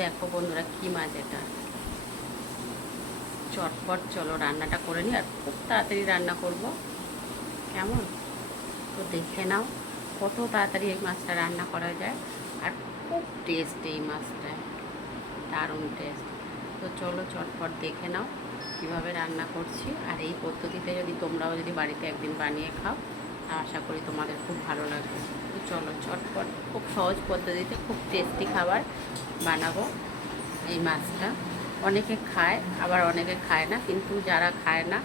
দেখো বন্ধুরা কি মাছ এটা, চটপট চলো রান্নাটা করে নিই, আর খুব তাড়াতাড়ি রান্না করব কেমন। তো দেখে নাও কত তাড়াতাড়ি এই মাছটা রান্না করা যায়, আর খুব টেস্ট এই মাছটা, দারুণ টেস্ট। তো চলো চটপট দেখে নাও কীভাবে রান্না করছি, আর এই পদ্ধতিতে যদি তোমরাও যদি বাড়িতে একদিন বানিয়ে খাও, আশা করি তোমাদের খুব ভালো লাগবে। তো চলো চটপট খুব সহজ পদ্ধতিতে খুব টেস্টি খাবার বানাবো এই মাছটা। অনেকে খায় আবার অনেকে খায় না, কিন্তু যারা খায় না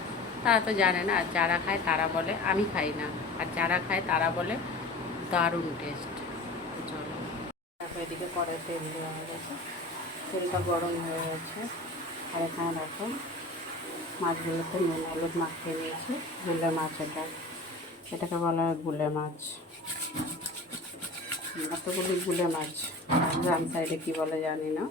তারা তো জানে না, আর যারা খায় তারা বলে আমি খাই না, আর যারা খায় তারা বলে দারুণ টেস্ট। চলো তারপর এদিকে কড়াই তেল দেওয়া হয়ে গেছে, তেলটা গরম হয়ে গেছে, আর এখানে দেখো মাছগুলোতে নুন হলুদ মাখিয়ে নিয়েছি। গুলে মাছ এটাকে বলা হয় গুলে মাছ, এতগুলি গুলে মাছ, গ্রাম সাইডে কী বলে জানি না।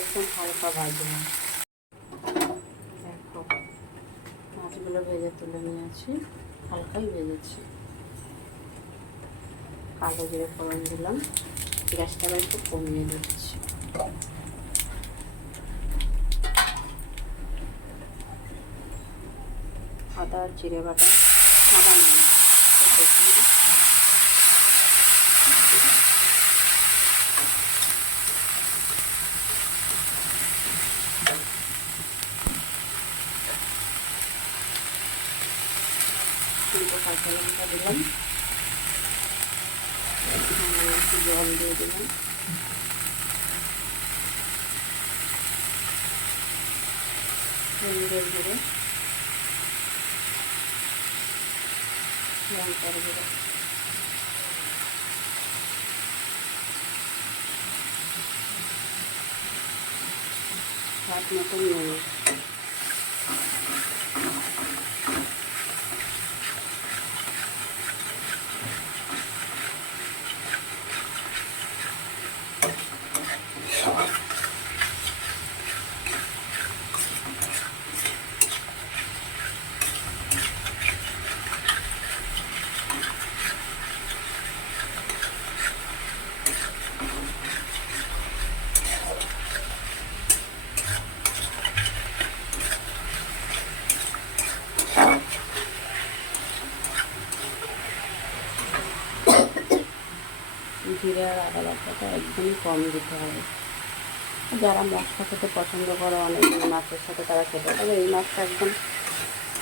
একদম হালকা ভাজবো। দেখো মাছগুলো ভেজে তুলে নিয়েছি, হালকাই ভেজেছি। কালো জিরে ফোড়ন দিলাম, গ্যাসটা আবার একটু কমিয়ে দিচ্ছি। আদা জিরে বাটা, আদা নেই কিন্তু কাঁচা লঙ্কা দিলাম, একটু জল দিয়ে দিলাম, হলুদের গুঁড়ো, লঙ্কার গুঁড়ো, স্বাদ মতন নুন। জিরে আর আদা বাটাটা একদমই কম দিতে হবে। যারা মশলা খেতে পছন্দ করে অনেক মাছের সাথে তারা খেতে পারে, এই মাছটা একদম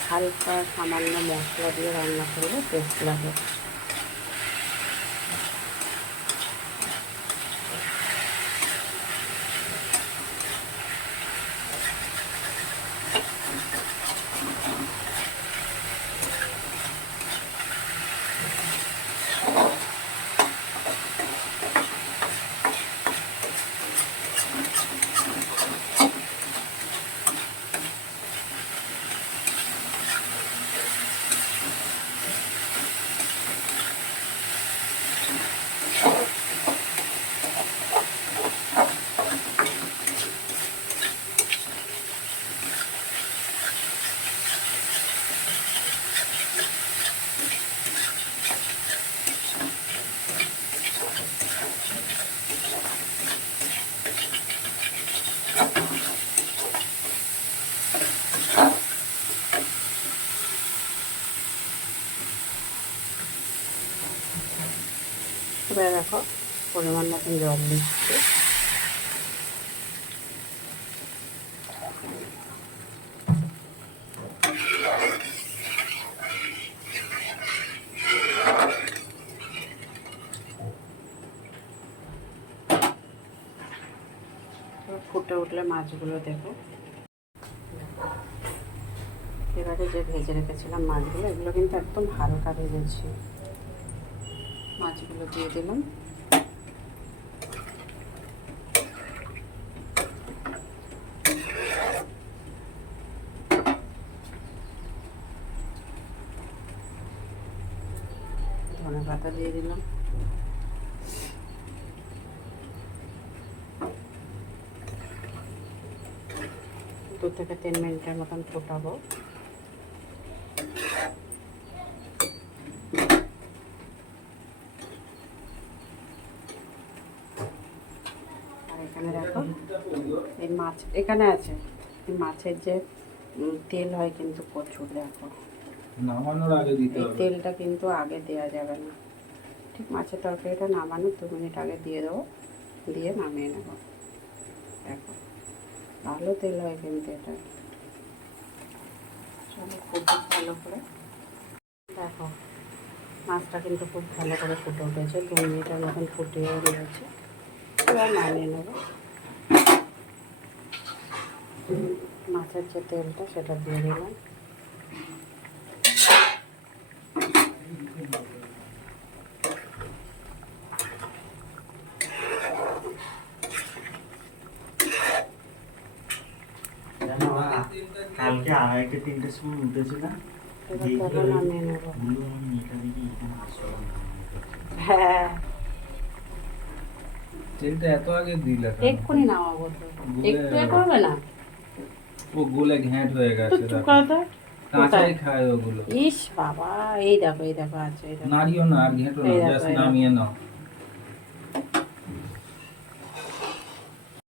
হালকা সামান্য মশলা দিয়ে রান্না করলে টেস্ট লাগে। এবার দেখো পরিমাণ মতন জল দিচ্ছি। ফুটে উঠলে মাছগুলো দেবো। এবারে যে ভেজে রেখেছিলাম মাছগুলো, এগুলো কিন্তু একদম হালকা ভেজেছি। মাছগুলো দিয়ে দিলাম, ধনে পাতা দিয়ে দিলাম, থেকে 3 মিনিটের মতন ফোটাবো। আর এখানে দেখো এই মাছ এখানে আছে, এই মাছের যে তেল হয় কিন্তু প্রচুর, দেখো নামানোর আগে দিতে এই হবে। তেলটা কিন্তু আগে দেওয়া যাবে না, ঠিক মাছের তরকারিটা নামানোর 2 মিনিট আগে দিয়ে দেবো, দিয়ে নামিয়ে নেব। দেখো ভালো তেল হয় কিন্তু এটা। চলো খুব ভালো করে দেখো, মাছটা কিন্তু খুব ভালো করে ফুটে উঠেছে, 2 মিনিটের মতন ফুটিয়ে নিয়েছে। এবার নামিয়ে নেব। মাছের যে তেলটা সেটা দিয়ে দিলাম। কালকে 2:30-3টের সময় উঠেছে না, এবার তেলটা নামিয়ে নেব। মেয়েটা দেখি এখানে আসলো না। হ্যাঁ তেলটা এত আগে দিলে কেন? এক্ষুনি নামাবো তো, একটু এ করবে না ও গুলে ঘ্যাঁট হয়ে তো গেছে। চুপ দেখো। করো তো। কাঁচাই খায় ওগুলো। ইস বাবা, এই দেখো আছে, এই দেখো। নাড়িও না আর ঘেঁটো না, এই দেখো, জাস্ট এই দেখো। নামিয়ে নাও।